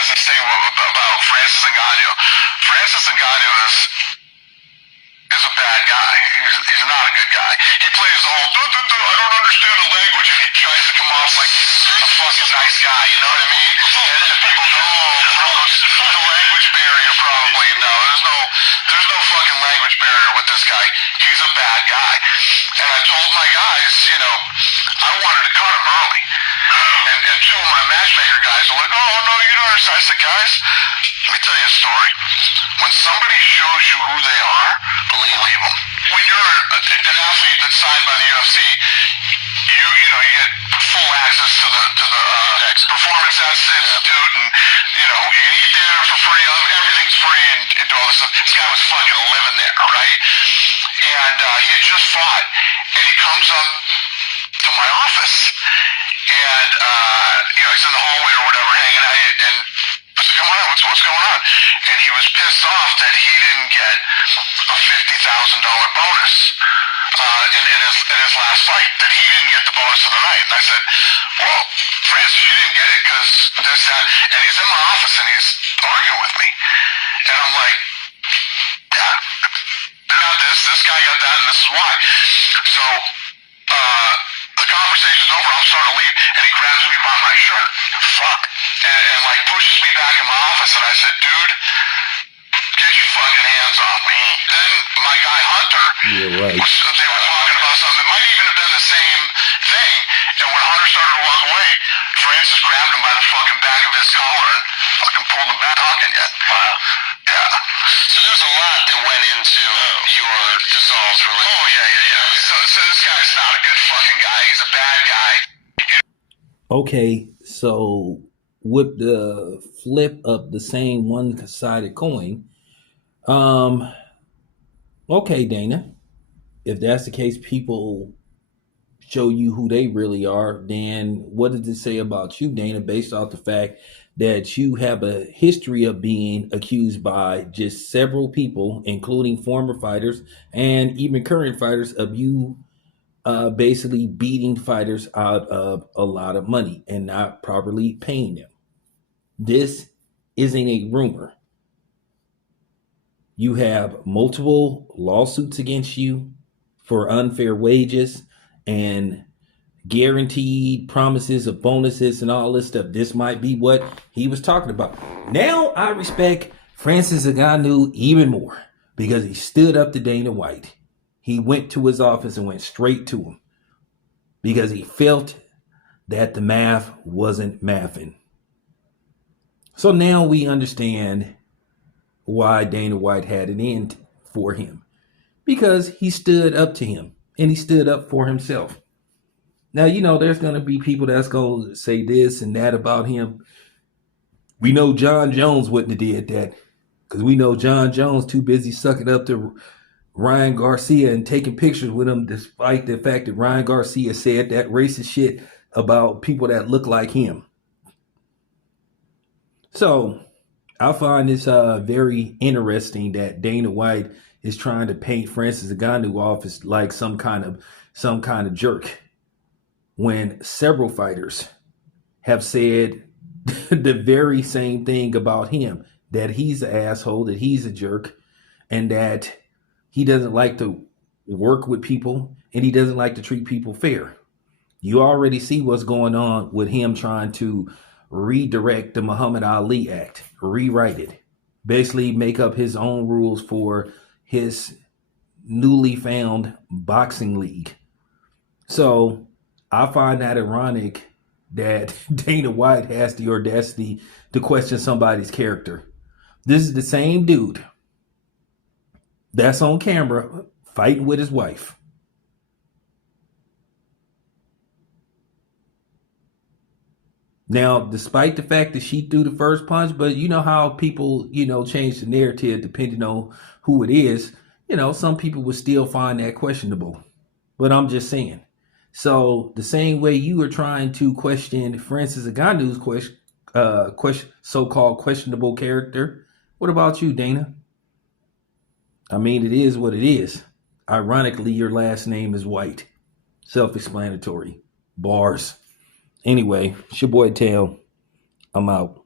has this thing about Francis Ngannou. Francis Ngannou is a bad guy. He's not a good guy. He plays the whole, I don't understand the language, and he tries to come off like a fucking nice guy, you know what I mean? And people go, the language barrier probably. No, there's no fucking language barrier with this guy. He's a bad guy. And I told my guys, I wanted to cut him early. And two of my matchmaker guys are like, oh, no, you don't understand. I said, guys, let me tell you a story. When somebody shows you who they are, believe them. When you're an athlete that's signed by the UFC, you get full access to the Performance Institute, and you can eat there for free. Everything's free, and do all this stuff. This guy was fucking living there, right? And he had just fought, and he comes up to my office, and he's in the hallway or whatever, hanging out, and I said, come on, what's going on? And he was pissed off that he didn't get a $50,000 bonus in his last fight, that he didn't get the bonus of the night. And I said, well, Francis, you didn't get it because this, that. And he's in my office and he's arguing with me. And I'm like, yeah, they're not this guy got that, and this is why. So the conversation's over, I'm starting to leave, and he grabs me by my shirt. Fuck. And like pushes me back in my office, and I said, dude, get your fucking hands off me. Then my guy Hunter, they were talking about something. It might even have been the same thing. And when Hunter started to walk away, Francis grabbed him by the fucking back of his collar and fucking pulled him back talking yet. Wow. Yeah. So there's a lot that went into your dissolved relationship. Oh, yeah. So this guy's not a good fucking guy. He's a bad guy. Okay, so with the flip of the same one-sided coin, okay, Dana, if that's the case, people show you who they really are, then what does it say about you, Dana, based off the fact that you have a history of being accused by just several people, including former fighters and even current fighters, of you basically beating fighters out of a lot of money and not properly paying them? This isn't a rumor. You have multiple lawsuits against you for unfair wages and guaranteed promises of bonuses and all this stuff. This might be what he was talking about. Now I respect Francis Ngannou even more because he stood up to Dana White. He went to his office and went straight to him because he felt that the math wasn't mathing. So now we understand why Dana White had an end for him, because he stood up to him and he stood up for himself. Now, there's going to be people that's going to say this and that about him. We know John Jones wouldn't have did that because we know John Jones too busy sucking up to Ryan Garcia and taking pictures with him, despite the fact that Ryan Garcia said that racist shit about people that look like him. So I find this very interesting that Dana White is trying to paint Francis Ngannou off as like some kind of jerk, when several fighters have said the very same thing about him, that he's an asshole, that he's a jerk, and that he doesn't like to work with people and he doesn't like to treat people fair. You already see what's going on with him trying to redirect the Muhammad Ali Act, rewrite it, basically make up his own rules for his newly found boxing league. So I find that ironic that Dana White has the audacity to question somebody's character. This is the same dude that's on camera fighting with his wife. Now, despite the fact that she threw the first punch, but you know how people, change the narrative depending on who it is. Some people would still find that questionable. But I'm just saying. So the same way you were trying to question Francis Ngannou's so-called questionable character, what about you, Dana? I mean, it is what it is. Ironically, your last name is White. Self-explanatory. Bars. Anyway, it's your boy Tail. I'm out.